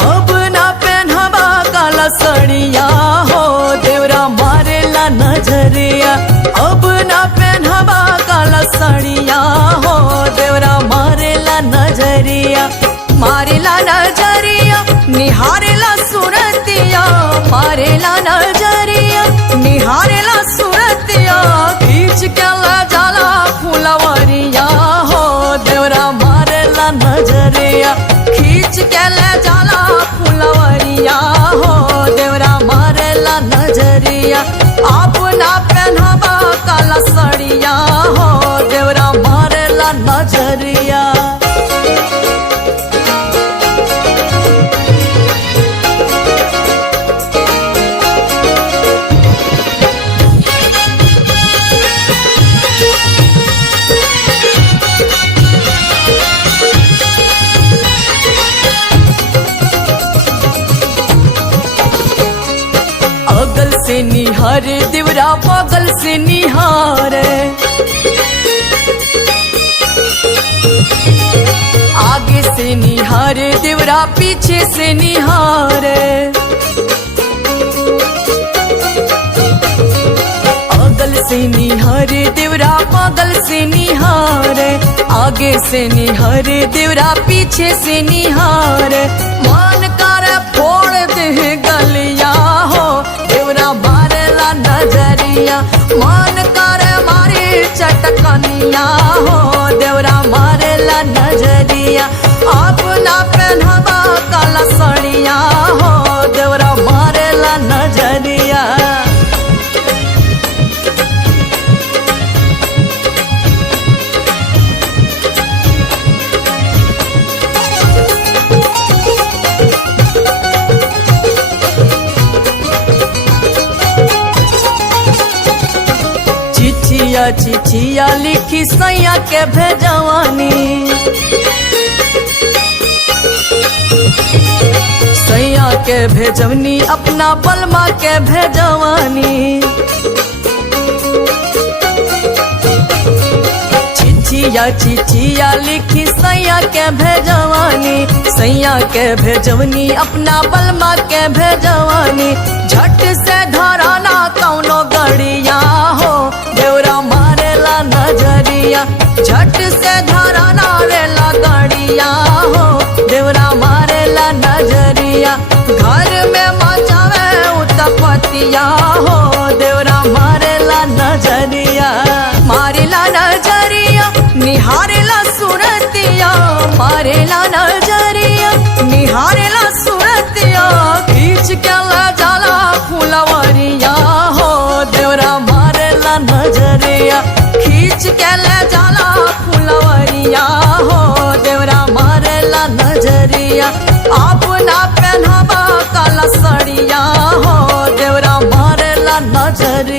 अब ना पहनवा काला सड़िया हो देवरा मारेला नजरिया। अब ना पहनवा काला सड़िया हो देवरा मारेला नजरिया। मारेला नजरिया निहारेला सुरतिया, मारेला नजरिया निहारेला सुरतिया। खींच के ला जाला फुलवरिया हो देवरा मारेला नजरिया। खींच के ले जाला फुलवरिया हो देवरा मारेला नजरिया। अपना पहनवा काला सड़िया हो देवरा मारेला नजरिया। अगल से निहारे देवरा बगल से निहारे, आगे से निहारे देवरा पीछे से निहारे। अगल से निहारे देवरा बगल से निहारे, आगे से निहारे देवरा पीछे से निहारे। मान कर फोड़ दे गलिया हो देवरा मारेला नजरिया। मान कर मारे चटकनिया हो देवरा मारेला नजरिया। अपना पहनवा काला सड़िया हो देवरा मारेला नजरिया। चिठिया चिठिया लिखी सैया के भेजवानी, सैया के भेजवनी अपना बलमा के भेजवानी। चिठिया चिठिया लिखी सैया के भेजवानी, सैया के भेजवनी अपना बलमा के भेजवानी। झट से धराना कौनो गड़िया हो देवरा मारेला नजरिया। झट से धराना रेला गड़िया हो देवरा मारेला नजरिया। घर में मचावे उत्पतिया हो देवरा मारेला नजरिया। मारेला नजरिया निहारेला सुरतिया, मारेला नजरिया निहारेला सुरतिया। खींच के ला जाला फुलवरिया हो देवरा मारेला नजरिया। खींच के ले जाला फुलवरिया हो देवरा मारेला नजरिया। अपना पहनवा काला सड़िया हो देवरा मारेला नजरिया।